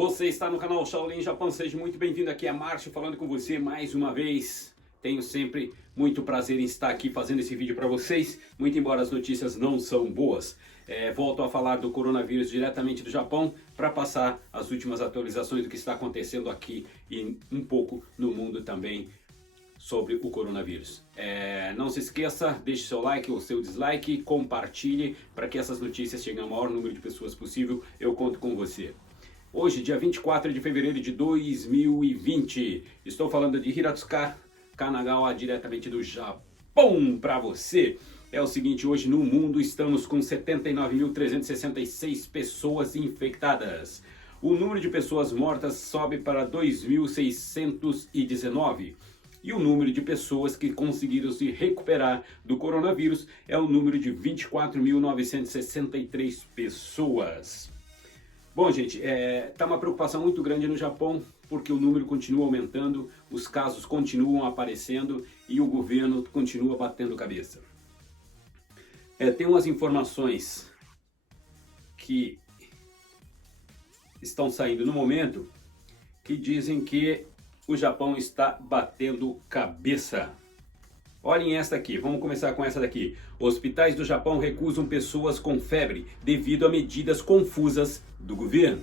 Você está no canal Shaolin Japão, seja muito bem-vindo. Aqui é Márcio falando com você mais uma vez. Tenho sempre muito prazer em estar aqui fazendo esse vídeo para vocês, muito embora as notícias não são boas. Volto a falar do coronavírus diretamente do Japão para passar as últimas atualizações do que está acontecendo aqui e um pouco no mundo também sobre o coronavírus. Não se esqueça, deixe seu like ou seu dislike, compartilhe para que essas notícias cheguem ao maior número de pessoas possível. Eu conto com você. Hoje, dia 24 de fevereiro de 2020, estou falando de Hiratsuka, Kanagawa, diretamente do Japão para você. É o seguinte, hoje no mundo estamos com 79.366 pessoas infectadas. O número de pessoas mortas sobe para 2.619. E o número de pessoas que conseguiram se recuperar do coronavírus é o número de 24.963 pessoas. Bom, gente, tá uma preocupação muito grande no Japão, porque o número continua aumentando, os casos continuam aparecendo e o governo continua batendo cabeça. Tem umas informações que estão saindo no momento que dizem que o Japão está batendo cabeça. Olhem esta aqui, vamos começar com essa daqui. Hospitais do Japão recusam pessoas com febre devido a medidas confusas do governo.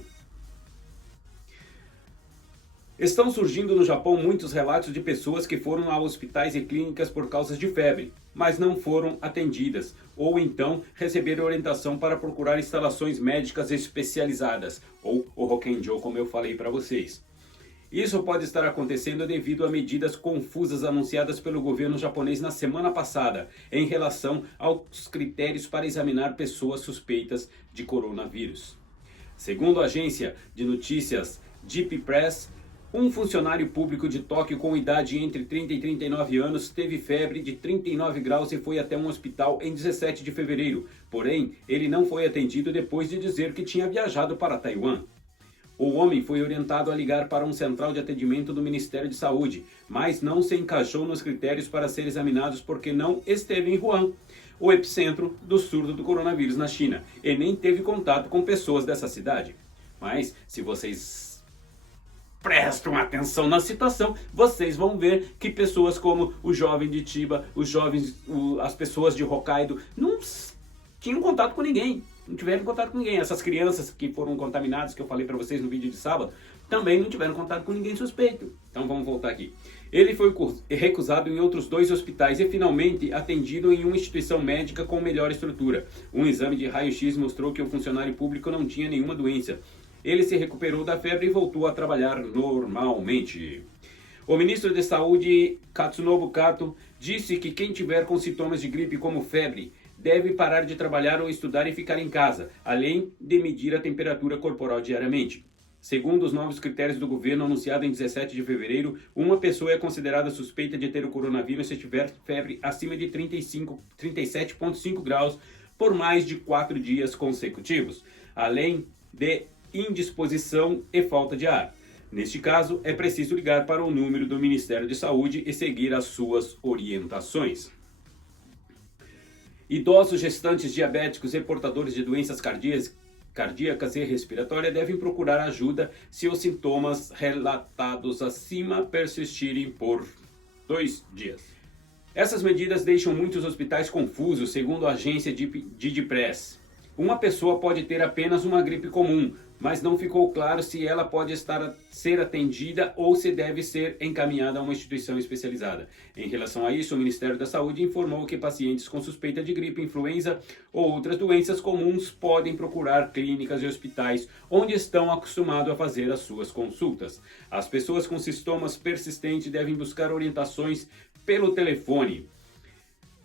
Estão surgindo no Japão muitos relatos de pessoas que foram a hospitais e clínicas por causa de febre, mas não foram atendidas, ou então receberam orientação para procurar instalações médicas especializadas, ou o Rokenjo, como eu falei para vocês. Isso pode estar acontecendo devido a medidas confusas anunciadas pelo governo japonês na semana passada, em relação aos critérios para examinar pessoas suspeitas de coronavírus. Segundo a agência de notícias JP Press, um funcionário público de Tóquio com idade entre 30 e 39 anos teve febre de 39 graus e foi até um hospital em 17 de fevereiro. Porém, ele não foi atendido depois de dizer que tinha viajado para Taiwan. O homem foi orientado a ligar para um central de atendimento do Ministério de Saúde, mas não se encaixou nos critérios para ser examinados porque não esteve em Wuhan, o epicentro do surto do coronavírus na China, e nem teve contato com pessoas dessa cidade. Mas, se vocês prestam atenção na situação, vocês vão ver que pessoas como o jovem de Chiba, as pessoas de Hokkaido, não tinham contato com ninguém. Não tiveram contato com ninguém. Essas crianças que foram contaminadas, que eu falei para vocês no vídeo de sábado, também não tiveram contato com ninguém suspeito. Então vamos voltar aqui. Ele foi recusado em outros 2 hospitais e finalmente atendido em uma instituição médica com melhor estrutura. Um exame de raio-x mostrou que o funcionário público não tinha nenhuma doença. Ele se recuperou da febre e voltou a trabalhar normalmente. O ministro de Saúde, Katsunobu Kato, disse que quem tiver com sintomas de gripe como febre deve parar de trabalhar ou estudar e ficar em casa, além de medir a temperatura corporal diariamente. Segundo os novos critérios do governo anunciado em 17 de fevereiro, uma pessoa é considerada suspeita de ter o coronavírus se tiver febre acima de 37,5 graus por mais de 4 dias consecutivos, além de indisposição e falta de ar. Neste caso, é preciso ligar para o número do Ministério de Saúde e seguir as suas orientações. Idosos, gestantes, diabéticos e portadores de doenças cardíacas e respiratórias devem procurar ajuda se os sintomas relatados acima persistirem por 2 dias. Essas medidas deixam muitos hospitais confusos, segundo a agência JP Press. Uma pessoa pode ter apenas uma gripe comum, mas não ficou claro se ela pode ser atendida ou se deve ser encaminhada a uma instituição especializada. Em relação a isso, o Ministério da Saúde informou que pacientes com suspeita de gripe, influenza ou outras doenças comuns podem procurar clínicas e hospitais onde estão acostumados a fazer as suas consultas. As pessoas com sintomas persistentes devem buscar orientações pelo telefone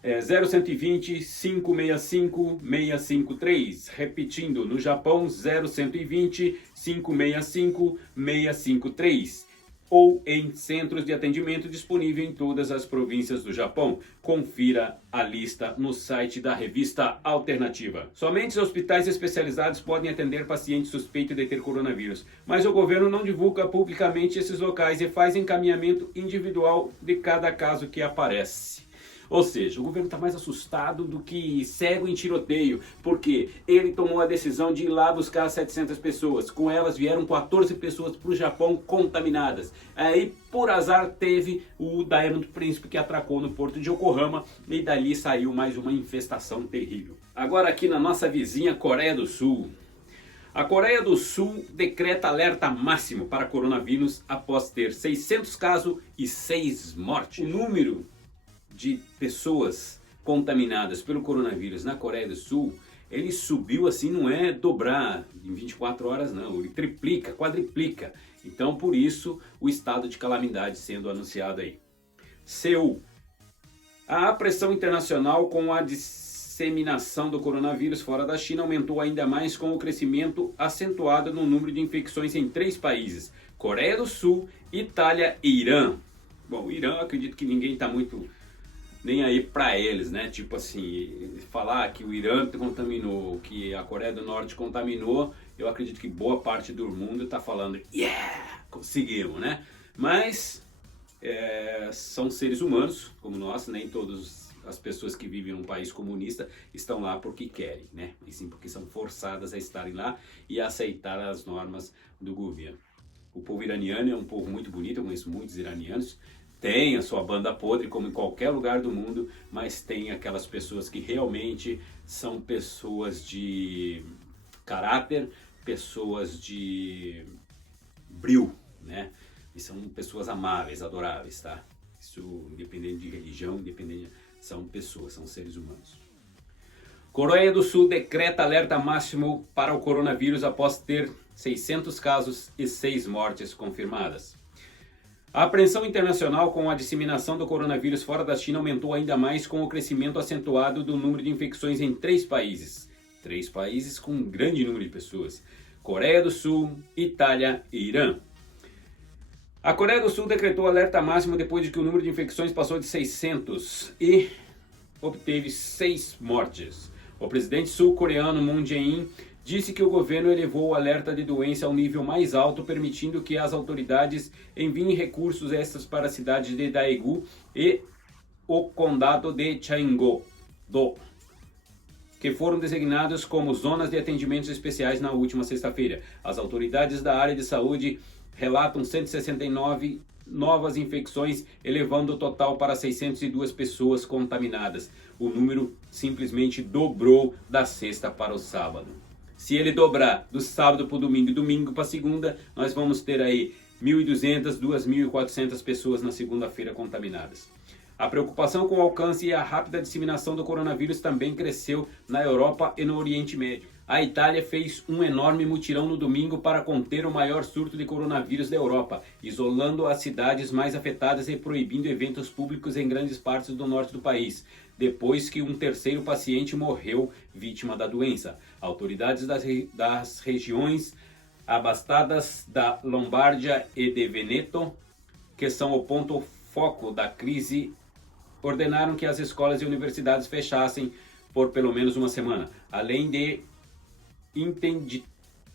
0120 565 653, repetindo, no Japão 0120 565 653, ou em centros de atendimento disponível em todas as províncias do Japão. Confira a lista no site da revista Alternativa. Somente os hospitais especializados podem atender pacientes suspeitos de ter coronavírus, mas o governo não divulga publicamente esses locais e faz encaminhamento individual de cada caso que aparece. Ou seja, o governo está mais assustado do que cego em tiroteio, porque ele tomou a decisão de ir lá buscar 700 pessoas. Com elas vieram 14 pessoas para o Japão contaminadas. Aí, por azar, teve o Diamond Príncipe que atracou no porto de Yokohama e dali saiu mais uma infestação terrível. Agora aqui na nossa vizinha Coreia do Sul. A Coreia do Sul decreta alerta máximo para coronavírus após ter 600 casos e 6 mortes. O número de pessoas contaminadas pelo coronavírus na Coreia do Sul, ele subiu assim, não é dobrar em 24 horas não, ele triplica, quadriplica. Então por isso o estado de calamidade sendo anunciado aí. Seul. A pressão internacional com a disseminação do coronavírus fora da China aumentou ainda mais com o crescimento acentuado no número de infecções em 3 países, Coreia do Sul, Itália e Irã. Bom, o Irã, eu acredito que ninguém está muito nem aí para eles, né? Tipo assim, falar que o Irã contaminou, que a Coreia do Norte contaminou, eu acredito que boa parte do mundo está falando, yeah, conseguimos, né? Mas são seres humanos, como nós, nem todas as pessoas que vivem num país comunista estão lá porque querem, né? E sim porque são forçadas a estarem lá e a aceitar as normas do governo. O povo iraniano é um povo muito bonito, eu conheço muitos iranianos, tem a sua banda podre, como em qualquer lugar do mundo, mas tem aquelas pessoas que realmente são pessoas de caráter, pessoas de brio, né? E são pessoas amáveis, adoráveis, tá? Isso independente de religião, são pessoas, são seres humanos. Coreia do Sul decreta alerta máximo para o coronavírus após ter 600 casos e 6 mortes confirmadas. A apreensão internacional com a disseminação do coronavírus fora da China aumentou ainda mais com o crescimento acentuado do número de infecções em 3 países. 3 países com um grande número de pessoas. Coreia do Sul, Itália e Irã. A Coreia do Sul decretou alerta máximo depois de que o número de infecções passou de 600 e obteve 6 mortes. O presidente sul-coreano Moon Jae-in disse que o governo elevou o alerta de doença ao nível mais alto, permitindo que as autoridades enviem recursos extras para as cidades de Daegu e o condado de Cheongdo-do, que foram designados como zonas de atendimentos especiais na última sexta-feira. As autoridades da área de saúde relatam 169 novas infecções, elevando o total para 602 pessoas contaminadas. O número simplesmente dobrou da sexta para o sábado. Se ele dobrar do sábado para o domingo e domingo para segunda, nós vamos ter aí 1.200, 2.400 pessoas na segunda-feira contaminadas. A preocupação com o alcance e a rápida disseminação do coronavírus também cresceu na Europa e no Oriente Médio. A Itália fez um enorme mutirão no domingo para conter o maior surto de coronavírus da Europa, isolando as cidades mais afetadas e proibindo eventos públicos em grandes partes do norte do país, depois que um terceiro paciente morreu vítima da doença. Autoridades das regiões abastadas da Lombardia e de Veneto, que são o ponto foco da crise, ordenaram que as escolas e universidades fechassem por pelo menos uma semana, além de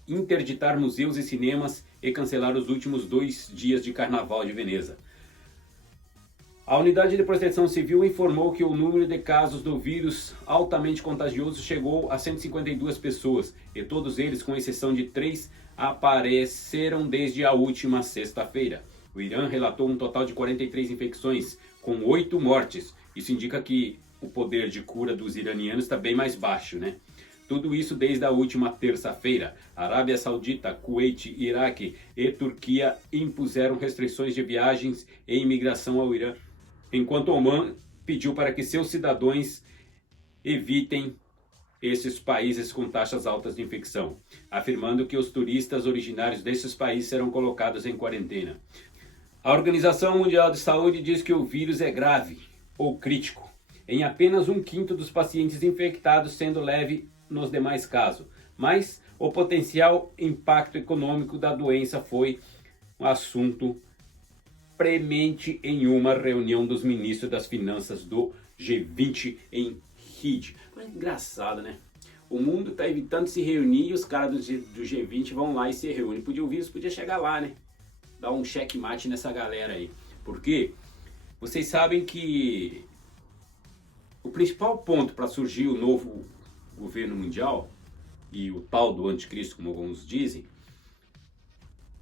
interditar museus e cinemas e cancelar os últimos 2 dias de Carnaval de Veneza. A Unidade de Proteção Civil informou que o número de casos do vírus altamente contagioso chegou a 152 pessoas, e todos eles, com exceção de 3, apareceram desde a última sexta-feira. O Irã relatou um total de 43 infecções, com 8 mortes. Isso indica que o poder de cura dos iranianos está bem mais baixo, né? Tudo isso desde a última terça-feira. Arábia Saudita, Kuwait, Iraque e Turquia impuseram restrições de viagens e imigração ao Irã, enquanto Omã pediu para que seus cidadãos evitem esses países com taxas altas de infecção, afirmando que os turistas originários desses países serão colocados em quarentena. A Organização Mundial de Saúde diz que o vírus é grave ou crítico em apenas 1/5 dos pacientes infectados, sendo leve nos demais casos, mas o potencial impacto econômico da doença foi um assunto premente em uma reunião dos ministros das finanças do G20 em Riad. É engraçado, né? O mundo está evitando se reunir e os caras do G20 vão lá e se reúnem. O vírus podia chegar lá, né? Dar um checkmate nessa galera aí. Porque vocês sabem que O principal ponto para surgir o novo governo mundial, e o tal do anticristo, como alguns dizem,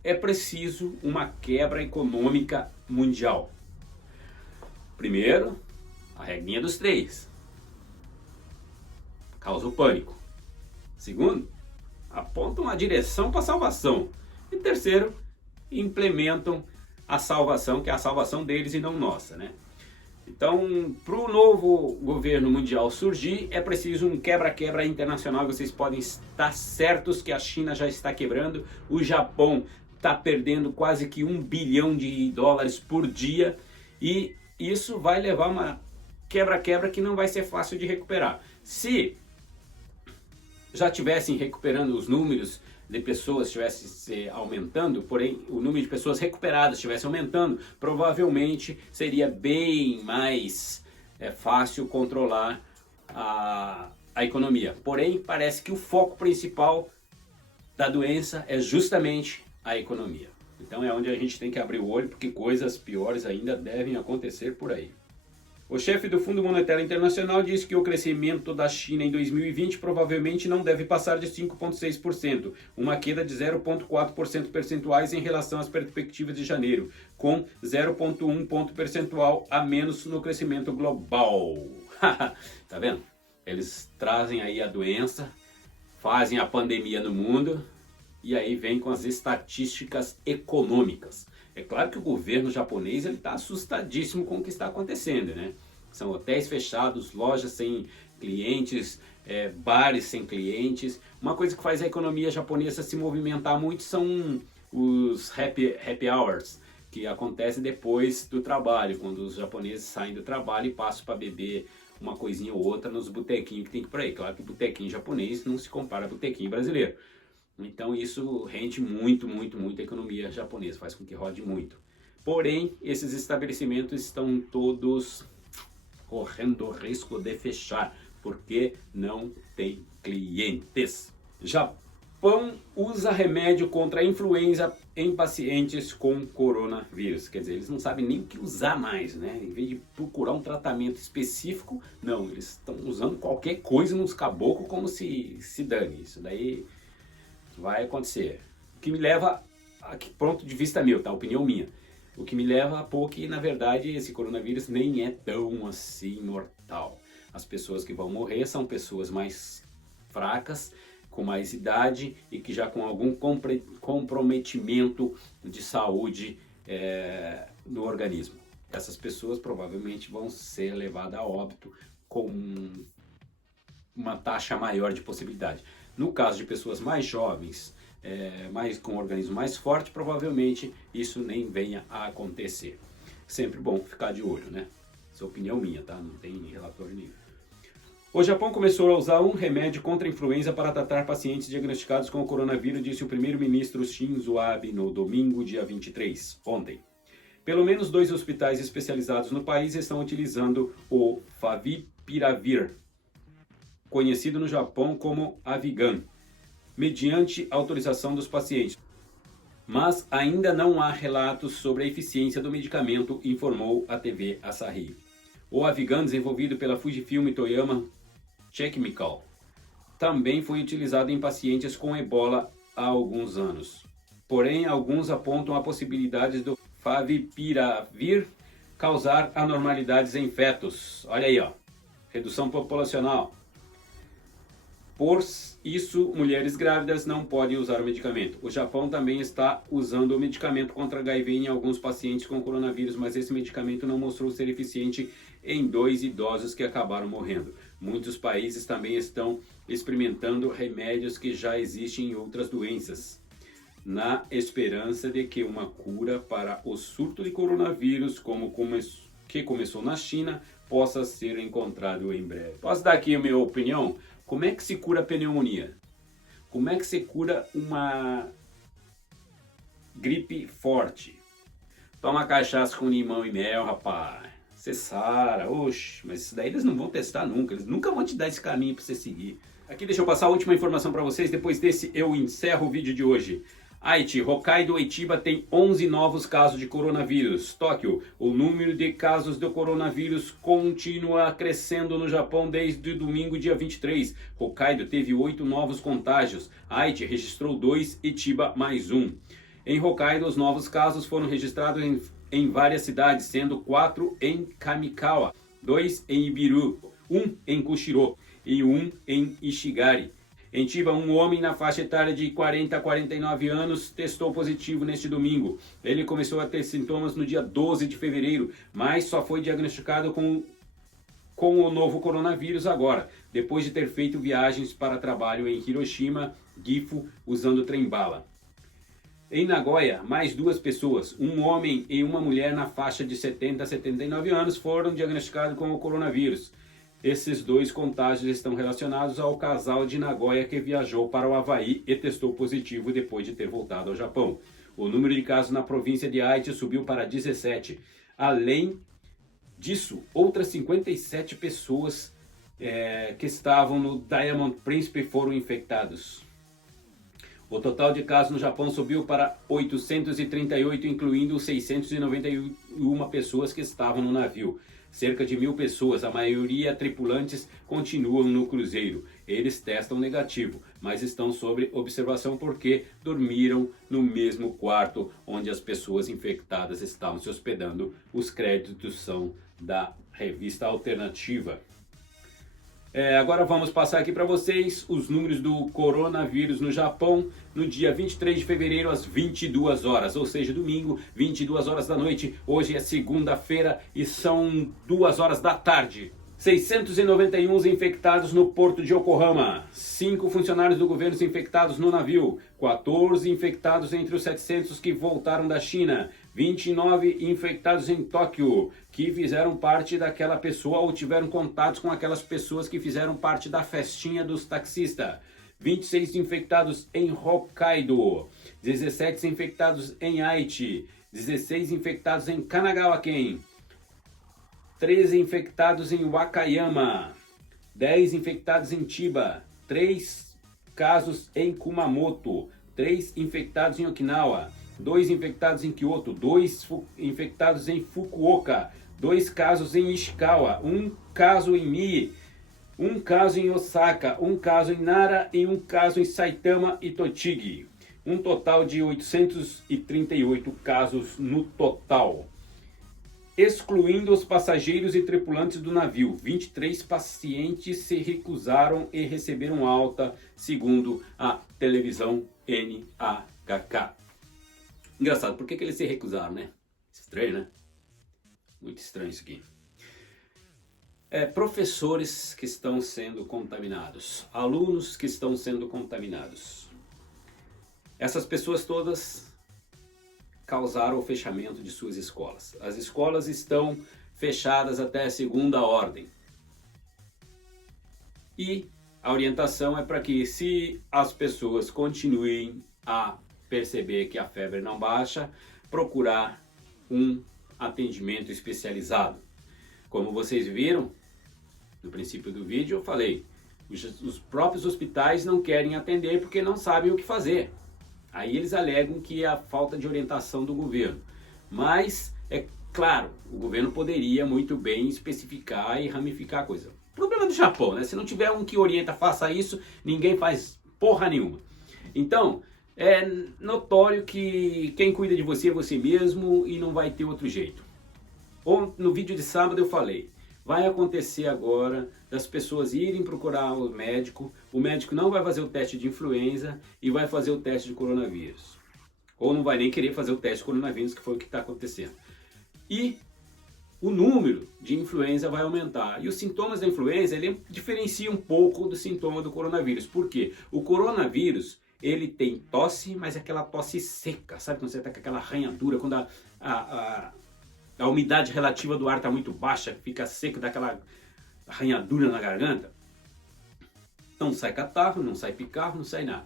é preciso uma quebra econômica mundial. Primeiro, a regrinha dos 3. Causa o pânico. Segundo, apontam a direção para a salvação. E terceiro, implementam a salvação, que é a salvação deles e não nossa, né? Então, para o novo governo mundial surgir, é preciso um quebra-quebra internacional. Vocês podem estar certos que a China já está quebrando, o Japão está perdendo quase que $1 bilhão por dia, e isso vai levar uma quebra-quebra que não vai ser fácil de recuperar. Se já estivessem recuperando os números de pessoas, estivesse aumentando, porém o número de pessoas recuperadas estivesse aumentando, provavelmente seria bem mais fácil controlar a economia. Porém, parece que o foco principal da doença é justamente a economia. Então é onde a gente tem que abrir o olho, porque coisas piores ainda devem acontecer por aí. O chefe do Fundo Monetário Internacional disse que o crescimento da China em 2020 provavelmente não deve passar de 5,6%, uma queda de 0,4% percentuais em relação às perspectivas de janeiro, com 0,1 ponto percentual a menos no crescimento global. Tá vendo? Eles trazem aí a doença, fazem a pandemia no mundo e aí vem com as estatísticas econômicas. É claro que o governo japonês está assustadíssimo com o que está acontecendo, né? São hotéis fechados, lojas sem clientes, bares sem clientes. Uma coisa que faz a economia japonesa se movimentar muito são os happy hours, que acontecem depois do trabalho, quando os japoneses saem do trabalho e passam para beber uma coisinha ou outra nos botequinhos que tem por aí. Claro que botequinho japonês não se compara a botequinho brasileiro. Então isso rende muito a economia japonesa, faz com que rode muito. Porém, esses estabelecimentos estão todos correndo o risco de fechar, porque não tem clientes. Japão usa remédio contra a influenza em pacientes com coronavírus. Quer dizer, eles não sabem nem o que usar mais, né? Em vez de procurar um tratamento específico, não, eles estão usando qualquer coisa nos caboclos como se dane. Isso daí vai acontecer. O que me leva, ponto de vista meu, tá? Opinião minha. O que me leva a pôr que, na verdade, esse coronavírus nem é tão assim mortal. As pessoas que vão morrer são pessoas mais fracas, com mais idade e que já com algum comprometimento de saúde no organismo. Essas pessoas provavelmente vão ser levadas a óbito com uma taxa maior de possibilidade. No caso de pessoas mais jovens, com um organismo mais forte, provavelmente isso nem venha a acontecer. Sempre bom ficar de olho, né? Essa é opinião minha, tá? Não tem relatório nenhum. O Japão começou a usar um remédio contra a influenza para tratar pacientes diagnosticados com o coronavírus, disse o primeiro-ministro Shinzo Abe no domingo, dia 23, ontem. Pelo menos 2 hospitais especializados no país estão utilizando o Favipiravir, conhecido no Japão como Avigan, mediante autorização dos pacientes. Mas ainda não há relatos sobre a eficiência do medicamento, informou a TV Asahi. O Avigan, desenvolvido pela Fujifilm e Toyama Chemical, também foi utilizado em pacientes com ebola há alguns anos. Porém, alguns apontam a possibilidade do Favipiravir causar anormalidades em fetos. Olha aí, ó, redução populacional. Por isso, mulheres grávidas não podem usar o medicamento. O Japão também está usando o medicamento contra HIV em alguns pacientes com coronavírus, mas esse medicamento não mostrou ser eficiente em 2 idosos que acabaram morrendo. Muitos países também estão experimentando remédios que já existem em outras doenças, na esperança de que uma cura para o surto de coronavírus, que começou na China, possa ser encontrado em breve. Posso dar aqui a minha opinião? Como é que se cura a pneumonia? Como é que se cura uma gripe forte? Toma cachaça com limão e mel, rapaz. Você sara. Oxe, mas isso daí eles não vão testar nunca. Eles nunca vão te dar esse caminho para você seguir. Aqui deixa eu passar a última informação para vocês. Depois desse eu encerro o vídeo de hoje. Aichi, Hokkaido e Chiba têm 11 novos casos de coronavírus. Tóquio, o número de casos do coronavírus continua crescendo no Japão desde o domingo, dia 23. Hokkaido teve 8 novos contágios. Aichi registrou 2 e Chiba mais 1. Em Hokkaido, os novos casos foram registrados em várias cidades, sendo 4 em Kamikawa, 2 em Ibiru, 1 em Kushiro e 1 em Ishigari. Em Chiba, um homem na faixa etária de 40 a 49 anos testou positivo neste domingo. Ele começou a ter sintomas no dia 12 de fevereiro, mas só foi diagnosticado com o novo coronavírus agora, depois de ter feito viagens para trabalho em Hiroshima, Gifu, usando trem-bala. Em Nagoya, mais 2 pessoas, um homem e uma mulher na faixa de 70 a 79 anos, foram diagnosticados com o coronavírus. Esses 2 contágios estão relacionados ao casal de Nagoya que viajou para o Havaí e testou positivo depois de ter voltado ao Japão. O número de casos na província de Aichi subiu para 17. Além disso, outras 57 pessoas que estavam no Diamond Príncipe foram infectados. O total de casos no Japão subiu para 838, incluindo 691 pessoas que estavam no navio. Cerca de 1.000 pessoas, a maioria tripulantes, continuam no cruzeiro. Eles testam negativo, mas estão sob observação porque dormiram no mesmo quarto onde as pessoas infectadas estavam se hospedando. Os créditos são da revista Alternativa. Agora vamos passar aqui para vocês os números do coronavírus no Japão no dia 23 de fevereiro às 22 horas, ou seja, domingo, 22 horas da noite. Hoje é segunda-feira e são 2 horas da tarde. 691 infectados no porto de Yokohama, 5 funcionários do governo infectados no navio, 14 infectados entre os 700 que voltaram da China, 29 infectados em Tóquio, que fizeram parte daquela pessoa ou tiveram contatos com aquelas pessoas que fizeram parte da festinha dos taxistas, 26 infectados em Hokkaido, 17 infectados em Aichi, 16 infectados em Kanagawa-ken, 13 infectados em Wakayama, 10 infectados em Chiba, 3 casos em Kumamoto, 3 infectados em Okinawa, 2 infectados em Kyoto, 2 infectados em Fukuoka, 2 casos em Ishikawa, 1 caso em Mie, 1 caso em Osaka, 1 caso em Nara e 1 caso em Saitama e Tochigi. Um total de 838 casos no total. Excluindo os passageiros e tripulantes do navio, 23 pacientes se recusaram e receberam alta, segundo a televisão NHK. Engraçado, por que eles se recusaram, né? Estranho, né? Muito estranho isso aqui. Professores que estão sendo contaminados, alunos que estão sendo contaminados. Essas pessoas todas causaram o fechamento de suas escolas. As escolas estão fechadas até a segunda ordem. E a orientação é para que, se as pessoas continuem a perceber que a febre não baixa, procurar um atendimento especializado. Como vocês viram no princípio do vídeo, eu falei, os próprios hospitais não querem atender porque não sabem o que fazer. Aí eles alegam que é a falta de orientação do governo. Mas, é claro, o governo poderia muito bem especificar e ramificar a coisa. O problema do Japão, né? Se não tiver um que orienta, faça isso, ninguém faz porra nenhuma. Então, é notório que quem cuida de você é você mesmo e não vai ter outro jeito. No vídeo de sábado eu falei, vai acontecer agora das pessoas irem procurar o médico não vai fazer o teste de influenza e vai fazer o teste de coronavírus. Ou não vai nem querer fazer o teste de coronavírus, que foi o que está acontecendo. E o número de influenza vai aumentar. E os sintomas da influenza, ele diferencia um pouco do sintoma do coronavírus. Por quê? O coronavírus, ele tem tosse, mas é aquela tosse seca. Sabe quando você está com aquela arranhadura, quando a umidade relativa do ar está muito baixa, fica seco, dá aquela arranhadura na garganta? Não sai catarro, não sai picarro, não sai nada.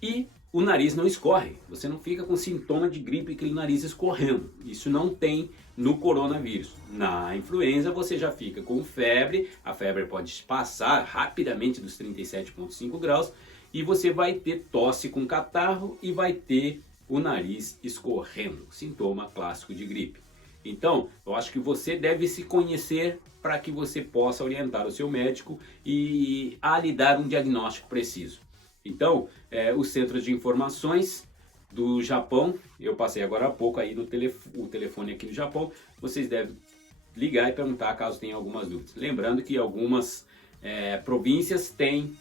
E o nariz não escorre. Você não fica com sintoma de gripe, aquele nariz escorrendo. Isso não tem no coronavírus. Na influenza você já fica com febre. A febre pode passar rapidamente dos 37,5 graus. e você vai ter tosse com catarro e vai ter o nariz escorrendo, sintoma clássico de gripe. Então, eu acho que você deve se conhecer para que você possa orientar o seu médico e a lhe dar um diagnóstico preciso. Então, os centros de informações do Japão, eu passei agora há pouco aí no o telefone aqui no Japão, vocês devem ligar e perguntar caso tenha algumas dúvidas. Lembrando que algumas províncias têm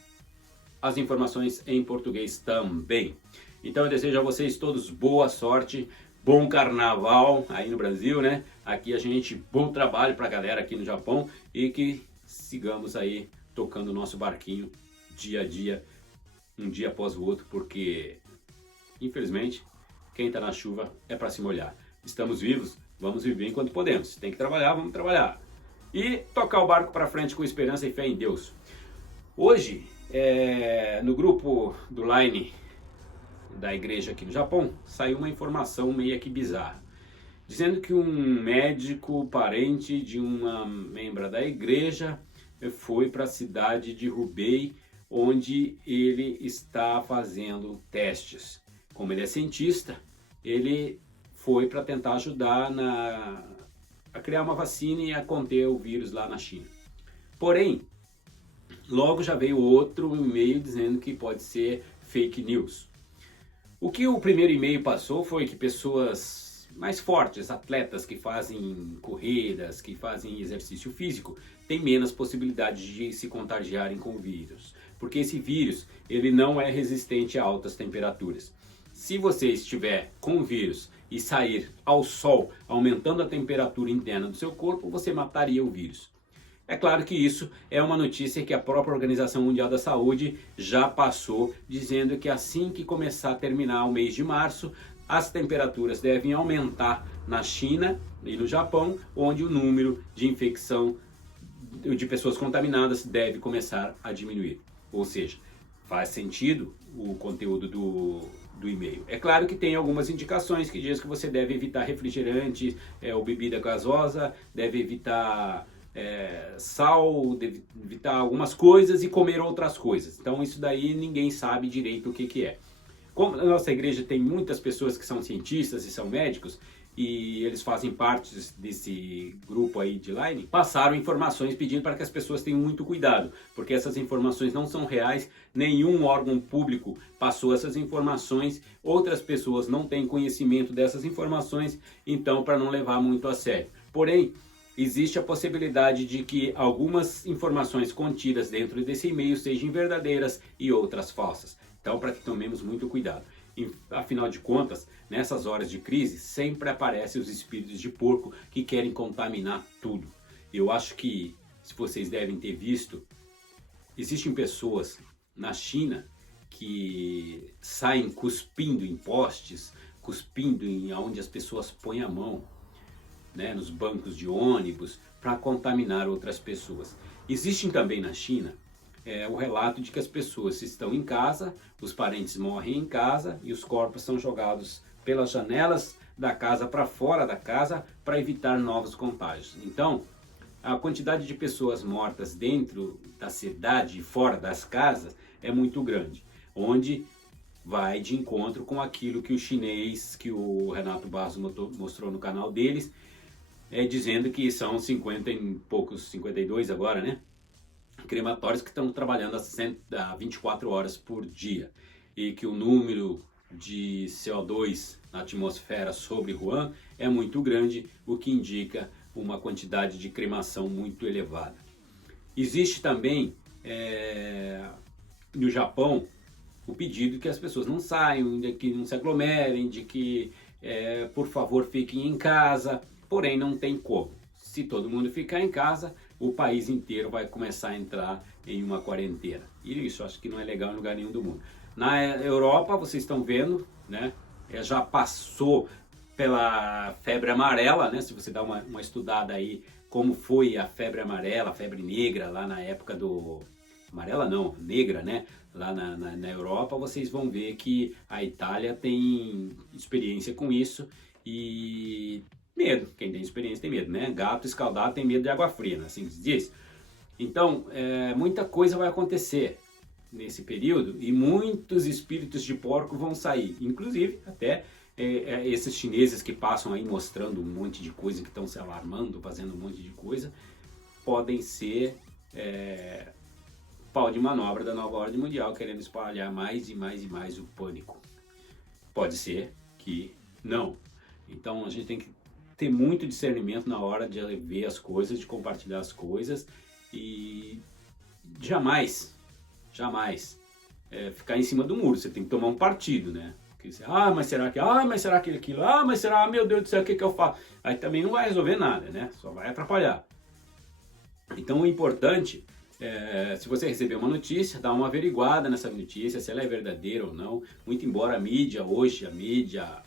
as informações em português também. Então eu desejo a vocês todos boa sorte, bom carnaval aí no Brasil, né? Aqui a gente, bom trabalho pra galera aqui no Japão e que sigamos aí tocando o nosso barquinho dia a dia, um dia após o outro, porque infelizmente quem tá na chuva é para se molhar. Estamos vivos, vamos viver enquanto podemos. Tem que trabalhar, vamos trabalhar. E tocar o barco para frente com esperança e fé em Deus. Hoje, no grupo do Line da igreja aqui no Japão, saiu uma informação meio que bizarra, dizendo que um médico parente de uma membra da igreja foi para a cidade de Hubei, onde ele está fazendo testes. Como ele é cientista, ele foi para tentar ajudar a criar uma vacina e a conter o vírus lá na China. Porém, logo já veio outro e-mail dizendo que pode ser fake news. O que o primeiro e-mail passou foi que pessoas mais fortes, atletas que fazem corridas, que fazem exercício físico, têm menos possibilidade de se contagiarem com o vírus. Porque esse vírus, ele não é resistente a altas temperaturas. Se você estiver com o vírus e sair ao sol, aumentando a temperatura interna do seu corpo, você mataria o vírus. É claro que isso é uma notícia que a própria Organização Mundial da Saúde já passou, dizendo que assim que começar a terminar o mês de março, as temperaturas devem aumentar na China e no Japão, onde o número de infecção de pessoas contaminadas deve começar a diminuir. Ou seja, faz sentido o conteúdo do e-mail. É claro que tem algumas indicações que diz que você deve evitar refrigerante ou bebida gasosa, deve evitar sal, deve evitar algumas coisas e comer outras coisas. Então isso daí ninguém sabe direito o que é. Como a nossa igreja tem muitas pessoas que são cientistas e são médicos, e eles fazem parte desse grupo aí de Line, passaram informações pedindo para que as pessoas tenham muito cuidado, porque essas informações não são reais, nenhum órgão público passou essas informações, outras pessoas não têm conhecimento dessas informações, então para não levar muito a sério. Porém, existe a possibilidade de que algumas informações contidas dentro desse e-mail sejam verdadeiras e outras falsas. Então, para que tomemos muito cuidado. Afinal de contas, nessas horas de crise, sempre aparecem os espíritos de porco que querem contaminar tudo. Eu acho que, se vocês devem ter visto, existem pessoas na China que saem cuspindo em postes, cuspindo em onde as pessoas põem a mão, né, nos bancos de ônibus, para contaminar outras pessoas. Existem também na China o relato de que as pessoas estão em casa, os parentes morrem em casa e os corpos são jogados pelas janelas da casa para fora da casa para evitar novos contágios. Então, a quantidade de pessoas mortas dentro da cidade e fora das casas é muito grande, onde vai de encontro com aquilo que o chinês, que o Renato Barros mostrou no canal deles, dizendo que são 50 e poucos, 52 agora, né? Crematórios que estão trabalhando a 24 horas por dia e que o número de CO2 na atmosfera sobre Wuhan é muito grande, o que indica uma quantidade de cremação muito elevada. Existe também no Japão o pedido que as pessoas não saiam, de que não se aglomerem, de que por favor fiquem em casa, porém não tem como. Se todo mundo ficar em casa, o país inteiro vai começar a entrar em uma quarentena. E isso acho que não é legal em lugar nenhum do mundo. Na Europa, vocês estão vendo, né? Já passou pela febre amarela, né? Se você dá uma estudada aí, como foi a febre amarela, a febre negra, lá na época do... Amarela não, negra, né? Lá na Europa, vocês vão ver que a Itália tem experiência com isso e... medo, quem tem experiência tem medo, né? Gato escaldado tem medo de água fria, né? Assim que se diz. Então, muita coisa vai acontecer. nesse período e muitos espíritos de porco vão sair, inclusive até esses chineses que passam aí mostrando um monte de coisa, que estão se alarmando, fazendo um monte de coisa, podem ser pau de manobra da nova ordem mundial, querendo espalhar mais e mais e mais o pânico. Pode ser que não. Então a gente tem que ter muito discernimento na hora de ver as coisas, de compartilhar as coisas e jamais ficar em cima do muro. Você tem que tomar um partido, né? Mas será que, mas será que aquilo, mas será, meu Deus do céu, o que eu faço? Aí também não vai resolver nada, né? Só vai atrapalhar. Então o importante se você receber uma notícia, dá uma averiguada nessa notícia, se ela é verdadeira ou não. Muito embora a mídia hoje, a mídia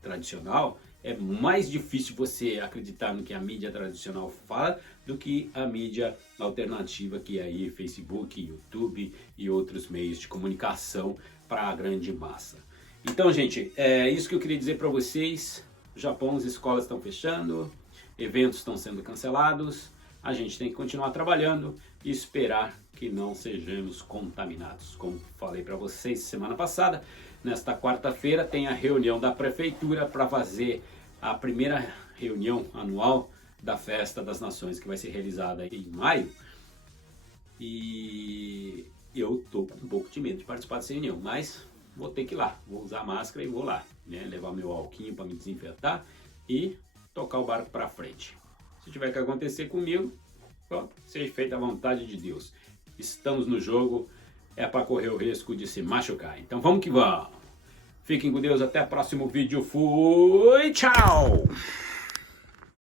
tradicional, é mais difícil você acreditar no que a mídia tradicional fala do que a mídia alternativa, que é aí Facebook, YouTube e outros meios de comunicação para a grande massa. Então, gente, é isso que eu queria dizer para vocês. No Japão, as escolas estão fechando, eventos estão sendo cancelados. A gente tem que continuar trabalhando e esperar que não sejamos contaminados. Como falei para vocês semana passada, nesta quarta-feira tem a reunião da prefeitura para fazer a primeira reunião anual da Festa das Nações, que vai ser realizada em maio. E eu tô com um pouco de medo de participar dessa reunião, mas vou ter que ir lá. Vou usar máscara e vou lá, né? Levar meu alquinho para me desinfetar e tocar o barco para frente. Se tiver que acontecer comigo, pronto, seja feita a vontade de Deus. Estamos no jogo, é para correr o risco de se machucar. Então vamos que vamos. Fiquem com Deus, até o próximo vídeo. Fui, tchau!